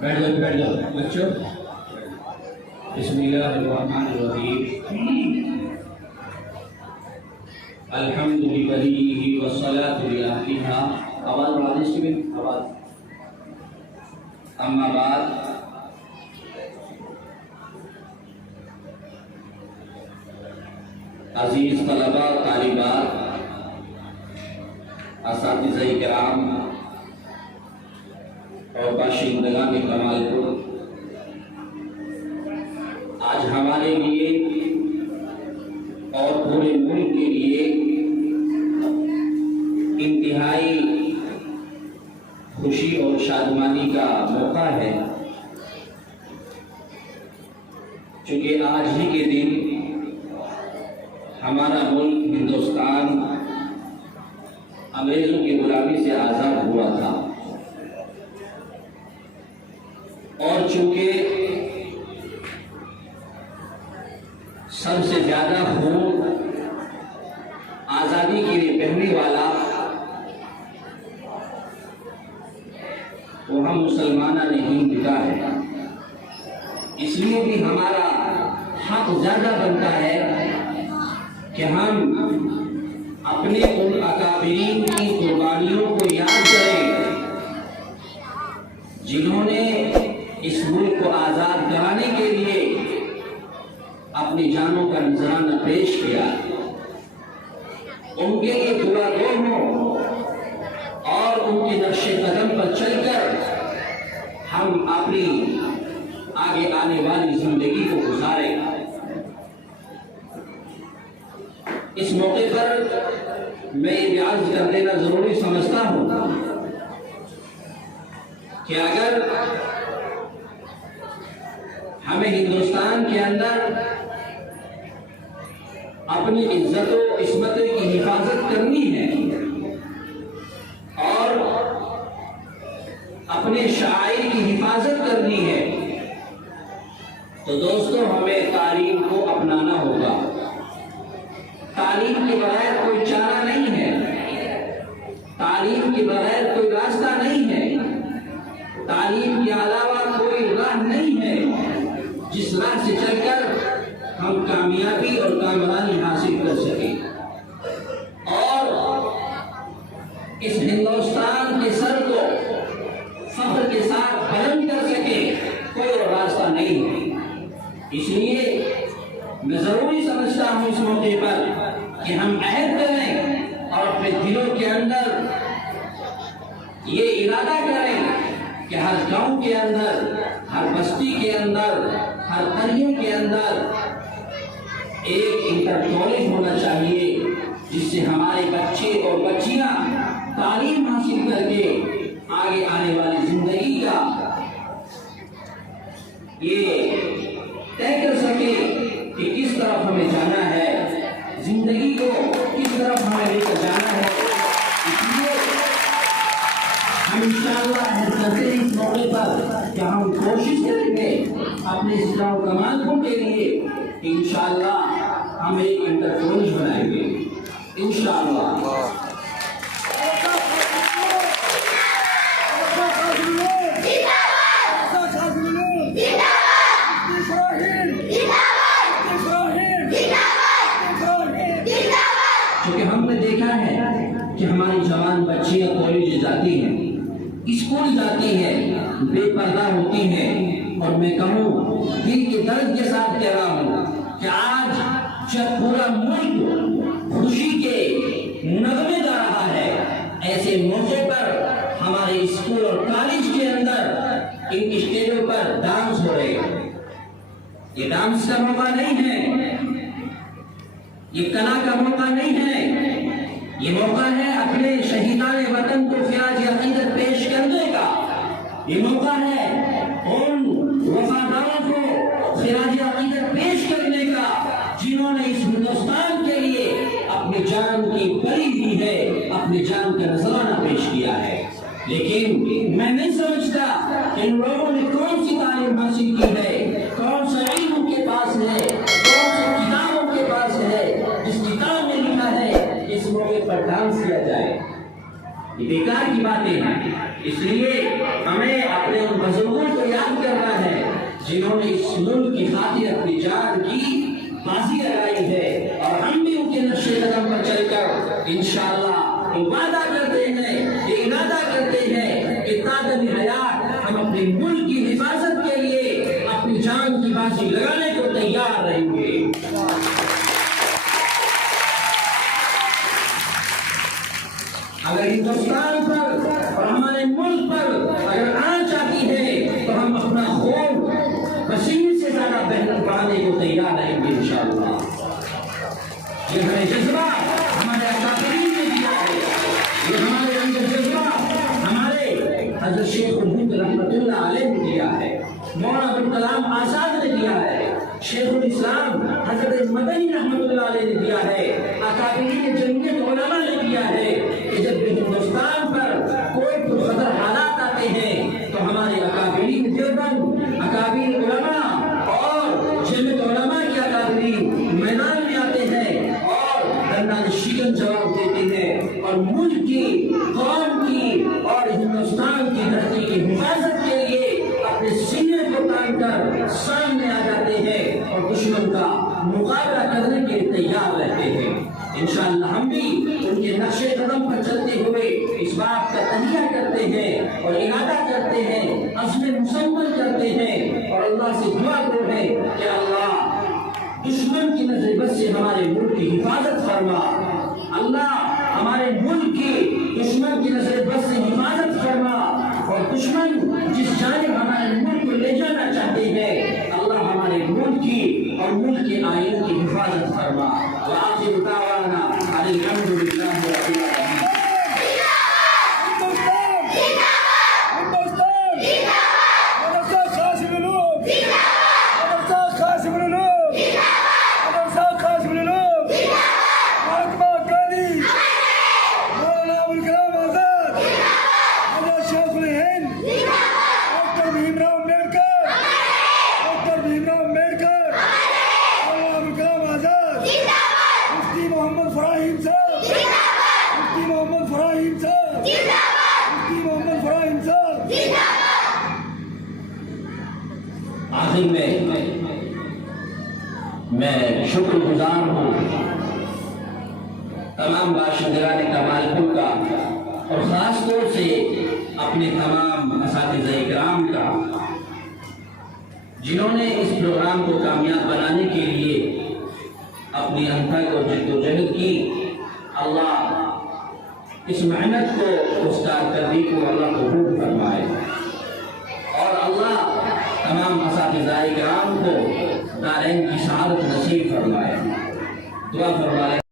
بیٹھ جاؤ بچوں. بسم اللہ الرحمن الرحیم. الحمد للہ والصلاۃ علیہ. آواز بڑھا دیں آواز. اما بعد عزیز طلباء و طالبات، اساتذہ کرام اور باشندگان کمال پور، آج ہمارے لیے اور پورے ملک کے لیے انتہائی خوشی اور شادمانی کا موقع ہے، چونکہ آج ہی کے دن ہمارا ملک ہندوستان انگریزوں کی غلامی سے آزاد ہوا تھا، اور چونکہ سب سے زیادہ خون آزادی کے لیے بہنے والا وہ ہم مسلمانوں نے ہند کا ہے. اس لیے بھی ہمارا حق زیادہ بنتا ہے کہ ہم اپنے ان اکابرین کی قربانیوں کو یاد کریں جنہوں نے اس ملک کو آزاد کرانے کے لیے اپنی جانوں کا نذرانہ پیش کیا. ان کے لیے دعا گو ہوں اور ان کے نقش قدم پر چل کر ہم اپنی آگے آنے والی زندگی کو گزاریں. اس موقع پر میں یہ عرض کر دینا ضروری سمجھتا ہوں کہ اگر ہمیں ہندوستان کے اندر اپنی عزت و عصمت کی حفاظت کرنی ہے اور اپنے شاعر کی حفاظت کرنی ہے تو دوستو ہمیں تعلیم کو اپنانا ہوگا. تعلیم کے بغیر کوئی چارہ نہیں ہے، تعلیم کے بغیر کوئی راستہ نہیں ہے، تعلیم کے علاوہ کوئی راہ نہیں ہے جس راہ سے چل کر ہم کامیابی اور کامرانی حاصل کر سکیں اور اس ہندوستان کے سر کو فخر کے ساتھ بلند کر سکیں. کوئی اور راستہ نہیں ہے. اس لیے میں ضروری سمجھتا ہوں اس موقع پر کہ ہم عہد کریں اور اپنے دلوں کے اندر یہ ارادہ کریں کہ ہر گاؤں کے اندر، ہر بستی کے اندر، ہر قریے کے اندر ایک انٹر کالج ہونا چاہیے جس سے ہمارے بچے اور بچیاں تعلیم حاصل کر کے آگے آنے والی زندگی کا یہ طے کر سکے کہ کس طرف ہمیں جانا ہے، زندگی کو کس طرف ہمیں لے کر جانا ہے. اس لیے ہم انشاءاللہ کرتے ہیں اس موقع پر کہ ہم کوشش کریں گے اپنے اصلاح و کمال کو کے لیے کہ انشاءاللہ ہم ایک انٹر کالج بنائیں گے انشاءاللہ. کیونکہ ہم نے دیکھا ہے کہ ہماری جوان بچیاں کالج جاتی ہیں، اسکول جاتی ہیں، بے پردہ ہوتی ہیں، اور میں کہوں دل کے درد کے ساتھ کہہ رہا ہوں کہ آج جب پورا ملک خوشی کے نغمے گا رہا ہے، ایسے موقع پر ہمارے اسکول اور کالج کے اندر ان اسٹیجوں پر ڈانس ہو رہے ہیں. یہ ڈانس کا موقع نہیں ہے، یہ کلا کا موقع نہیں ہے، یہ موقع ہے اپنے شہیدان وطن کو خراج عقیدت پیش کرنے کا. یہ موقع ہے ان وفاداروں کو خراج عقیدت پیش کرنے کا جنہوں نے اس ہندوستان کے لیے اپنی جان کی بلی دی ہے، اپنی جان کا نذرانہ پیش کیا ہے. لیکن میں نہیں سمجھتا کہ ان لوگوں نے کون سی تعلیم حاصل کی ہے، کون سا علم ان کے پاس ہے، کون سی کتاب ان کے پاس ہے جس کتاب میں لکھا ہے اس موقع پر ڈانس کیا جائے. یہ بیکار کی باتیں ہیں. اس لیے ہمیں اپنے ان بزرگوں کو یاد کرنا ہے جنہوں نے اس ملک کی خاطر اپنی جان کی بازی لگائی ہے، اور ہم بھی ان کے نقش قدم پر چل کر انشاءاللہ وعدہ کرتے ہیں، یہ ارادہ کرتے ہیں کہ تا دم حیات ہم اپنے ملک کی حفاظت کے لیے اپنی جان کی بازی لگانے کو تیار رہیں گے. اگر ہندوستان پر اور ہمارے ملک پر اگر آنچ آتی ہے تو ہم اپنا خون پسینے سے زیادہ بڑھانے کو تیار رہیں گے انشاءاللہ. یہ ہمیں جذبہ ہمارے اکابرین نے دیا ہے، یہ ہمارے اندر جذبہ ہمارے حضرت شیخ الہند رحمۃ اللہ علیہ نے دیا ہے، مولانا ابوالکلام آزاد نے دیا ہے، شیخ الاسلام حضرت مدنی رحمۃ اللہ علیہ نے دیا ہے، اکابرین جمعیت علماء نے دیا ہے کہ جب بھی ہندوستان پر کوئی پرخطر حالات آتے ہیں تو ہمارے اکابرین دیوبند، اکابرین علماء اور جمعیت علماء کے اکابرین میدان میں آتے ہیں اور دندان شکن جواب دیتے ہیں، اور ملک کی، قوم کی اور ہندوستان کی دھرتی کی حفاظت کے لیے اپنے سینے کو تان کر سامنے آ جاتے ہیں اور دشمن کا مقابلہ کرنے کے لیے تیار رہتے ہیں. انشاءاللہ ہم بھی ان کے نقش قدم پر چلتے ہوئے اس بات کا تہیہ کرتے ہیں اور ارادہ کرتے ہیں، عزم مسلم کرتے ہیں اور اللہ سے دعا کرتے ہیں کہ اللہ دشمن کی نظر بد سے ہمارے ملک کی حفاظت فرما، اللہ ہمارے ملک کی دشمن کی نظر بد سے حفاظت فرما، اور دشمن جس جانب ہمارے ملک کو لے جانا چاہتے ہیں اللہ ہمارے ملک کی اور ملک کے آئین کی حفاظت فرما. وآخر دعوانا ان الحمد للہ رب العالمین. آخر میں شکر گزار ہوں تمام باشندگان کمال پور کا، اور خاص طور سے اپنے تمام اساتذہ کرام کا جنہوں نے اس پروگرام کو کامیاب بنانے کے لیے اپنی انتھک اور جد و جہد کی. اللہ اس محنت کو، اس کارکردگی کو اللہ قبول فرمائے، اور اللہ تمام اساتذہ کرام کو دارین کی سعادت نصیب فرمائے. دعا فرمائے.